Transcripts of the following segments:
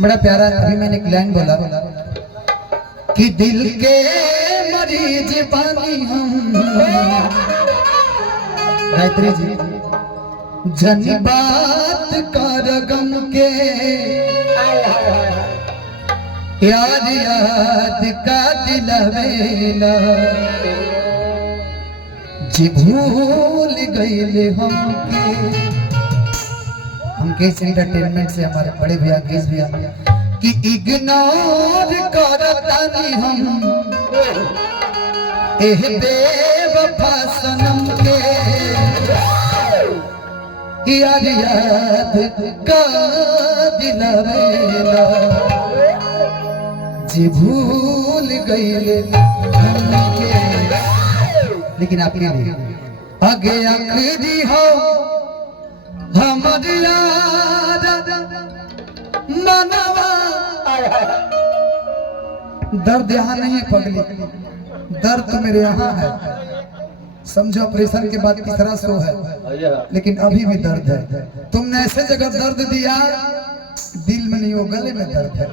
बड़ा प्यारा अभी मैंने एक लाइन बोला कि दिल के मरीज बानी हम गायत्री जी जन बात कर गम के याद याद का दिलवेला जी भूल गईले हमके इस एंटरटेनमेंट से हमारे बड़े भैया केस भैया कि इग्नोर करतानी हम एह बेवफा सनम के याद याद का दिलवेला जी भूल गईले हमके। लेकिन आपके लिए आगे आखिरी हो हमारी याद मनवा दर्द यहाँ नहीं पगली दर्द तो मेरे यहाँ है समझो ऑपरेशन के बाद तीसरा शो है लेकिन अभी भी दर्द है। तुमने ऐसे जगह दर्द दिया दिल में नहीं हो गले में दर्द है।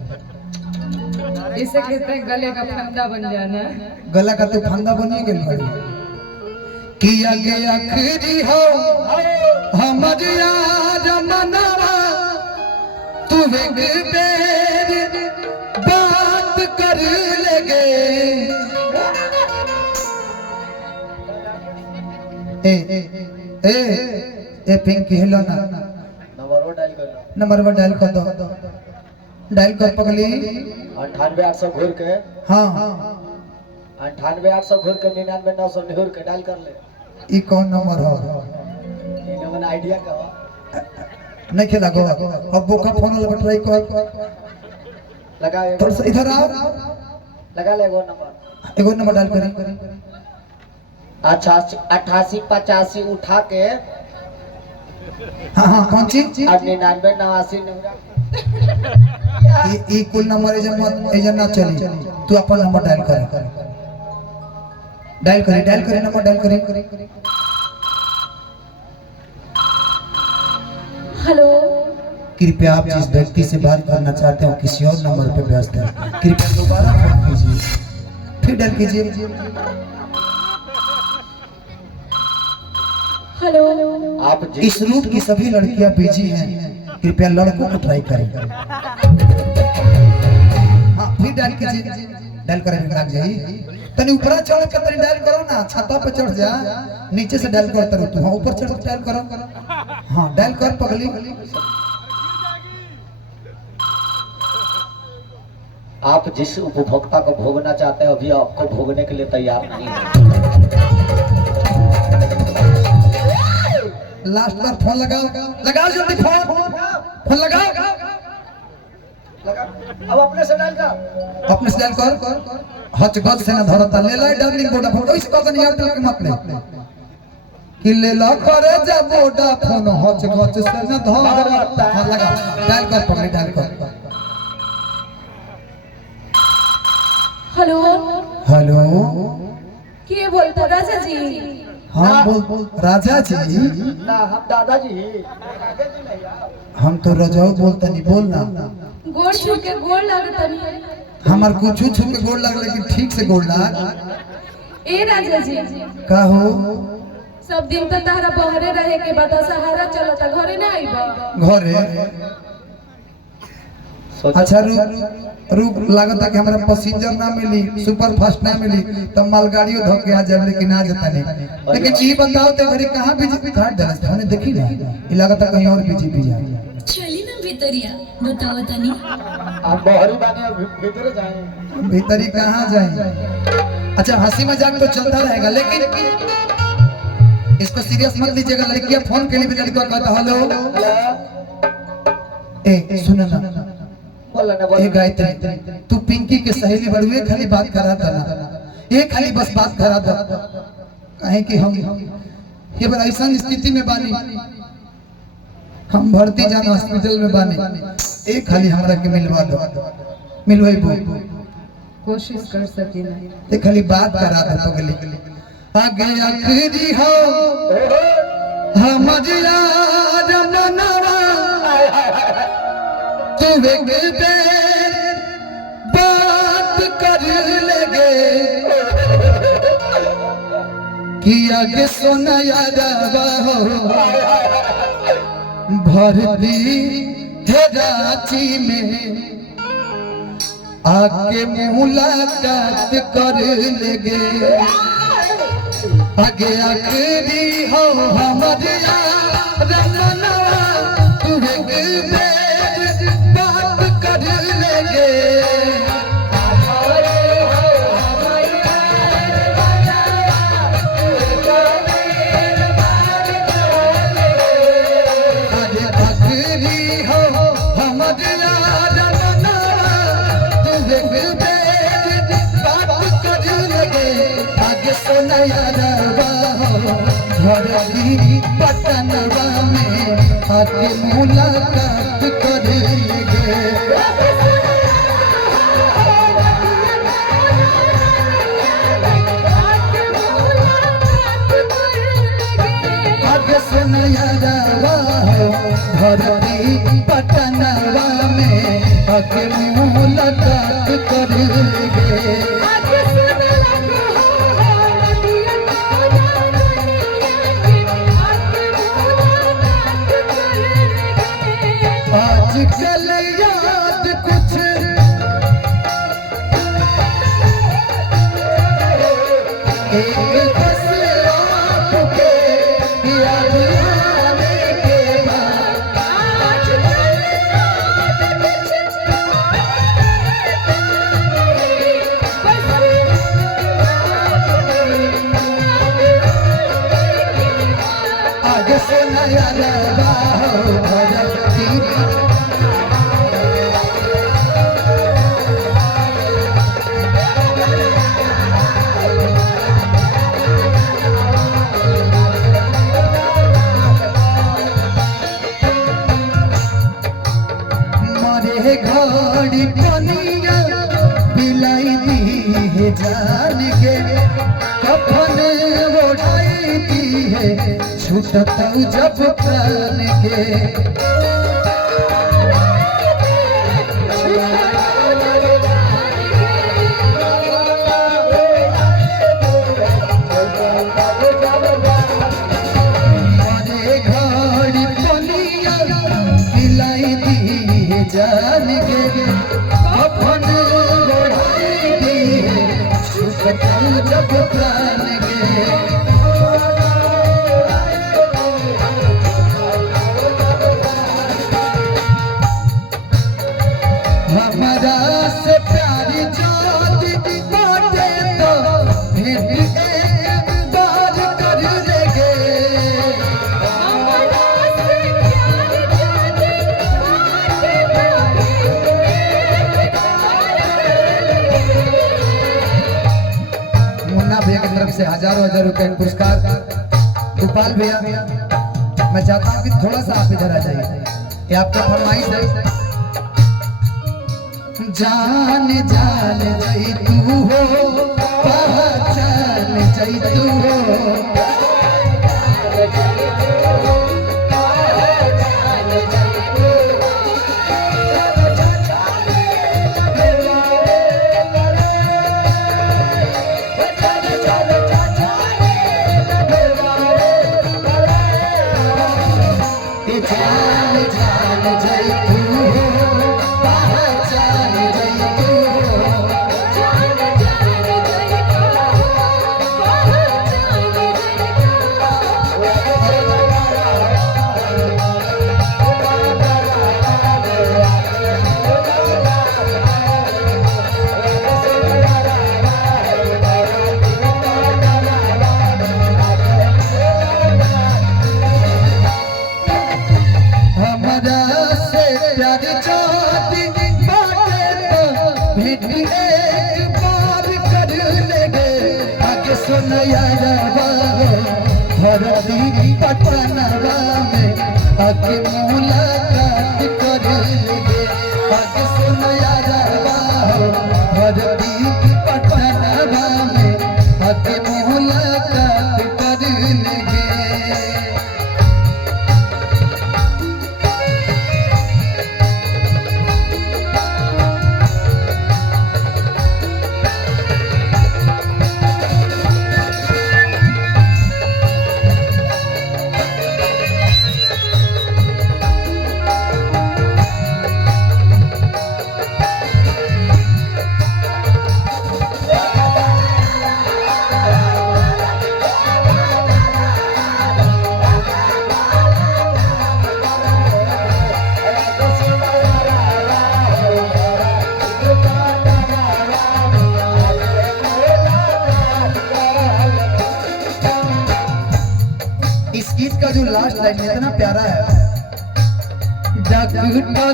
इसे कहते हैं गले का फंदा बन जाना। गला का तो फंदा बनी गई कि आगे आखिरी हो हमारी याद मनवा तू एक बेर बात कर लेगे ए पिंकी हेलो ना नंबर डायल कर दो डायल कर पगली 98 घूर के हाँ 98 घूर के 99 निहुर के डायल कर ले। ई कौन नंबर हो ई नंबर आइडिया का नहीं खेला गो अब वो का फोन वाला ट्राई कर लगा थोड़ा सा इधर आओ लगा ले एगो नंबर डायल करी 88 85 उठा के हाँ हाँ कौन चीज 99 89 ई कुल नंबर एजन ना चली तू अपन नंबर डायल करी नंबर डायल करी। हेलो कृपया आप जिस व्यक्ति से बात करना चाहते हो किसी और नंबर पे व्यस्त है कृपया दोबारा फोन कीजिए फिर डायल कीजिए। हेलो आप इस रूट की सभी लड़कियां बिजी हैं कृपया लड़कों को ट्राई करें। हाँ फिर डायल कीजिए डायल करें लग जाइए तनी ऊपर चढ़ के तनी डायल करो ना छाता पे चढ़ जा नीचे से डायल करते रहो तू हाँ ऊपर चढ़ के डायल करो हाँ डायल कर पगली। आप जिस उपभोक्ता को भोगना चाहते हैं अभी आपको भोगने के लिए तैयार नहीं है। लास्ट बार फोन लगाओ जल्दी फोन लगाओ अब अपने से डायल कर हच गच से ना धरता ले ला डार्लिंग बोडा फोन इस कदन यार दिल के मत ले कि ले ला करे जा बोडा फोन हच गच से ना धरता हां लगा डायल कर पकड़ डायल कर। हेलो के बोलता राजा जी? हाँ बोल राजा जी ना हम दादाजी हम तो रजाऊ बोलता नहीं बोलना गोड़ छू के गोड़ लागता नहीं हमार कुछ छू के गोड़ लग लेकिन ठीक से गोड़ लाग ए राजा जी का हो सब दिन तो तारा बहरे रहे के बाद सहारा चलता घरे ना आईबा घरे अच्छा रुक लागता कि हमरा पैसेंजर ना मिली सुपर फास्ट ना मिली तब मालगाड़ियों धोके आ जाए लेकिन आ जाता नहीं। लेकिन जी बताओ ते घरे कहां बीजेपी थाट दरस थाने देखी ना ई लागता कहीं और बीजेपी जा चली ना भीतरिया बताओ तनी आप बहरी बानी भीतर जाएं भीतरी कहां जाए। अच्छा हंसी मजाक तो चलता रहेगा लेकिन इसको सीरियस मत लीजिएगा। लड़कियां फोन के लिए भी लड़का कहता हेलो ए सुनो ना ए गायत्री तू पिंकी के सहेली बड़ुए खाली बात करा था ना ये खाली बस बात करा था कहे कि हम ये बड़ा ऐसा स्थिति में बानी हम भर्ती जाना हॉस्पिटल में बानी एक खाली हमरा के मिलवा दो मिलवाई बो कोशिश कर सके ना ये खाली बात करा था तो गली आगे आखिरी हो हमारी याद मनवा तू एक बेर बात कर लगे कि आगे सोना यादवा हो भरती है रांची में आके मुलाकात कर लगे आगे आखिरी हो हमारे रमना तू एक बेर बात कर लगे आगे आखिरी हो हमारे रमना तू एक बेर बात कर लगे आगे सोना यादवा भरती पटनवा में आके मुलाकात कर लगे आगे सोना यादवा भरती पटनवा में आके मुलाकात कर लगे आजकल याद कुछ एक बस आपके याद आने के बाद आगे से नया लगा घड़ी पनिया बिलाई दी है जान के कफन ओढ़ाई दी है छूटता जब प्राण के घड़ी पनिया बिलाई दी है जान के अपन बढ़ाई दी जब प्राण के हमारा से प्यारी जोड़ी बाटे तो फिर एक बार कर लेंगे मुन्ना भैया की तरफ से हजारों हजार रुपए का पुरस्कार। गोपाल भैया मैं चाहता हूँ कि थोड़ा सा आप इधर आ जाइए, ये आपका फरमाइश है। जान जान जई तू हो पहचान जई तू हो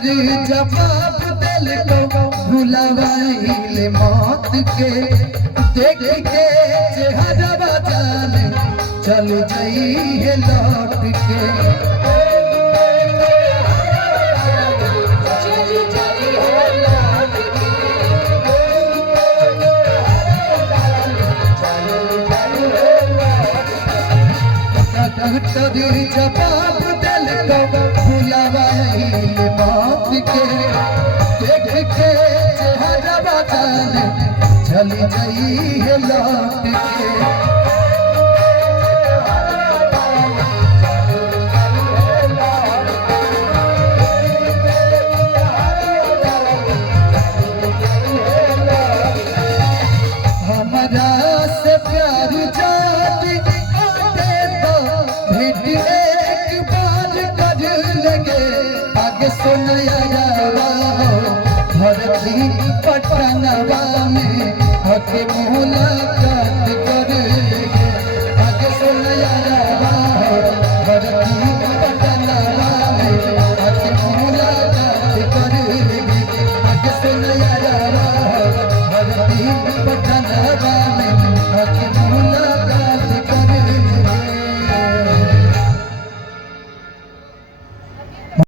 डॉक्टर जवाब दिल को भुलावाइले मौत के देख के चेहरा जाने चल जाइए लौट के डॉक्टर जवाब दिल को भुलावाइले मौत के देख के चेहरा जाने चल जाइए लौट के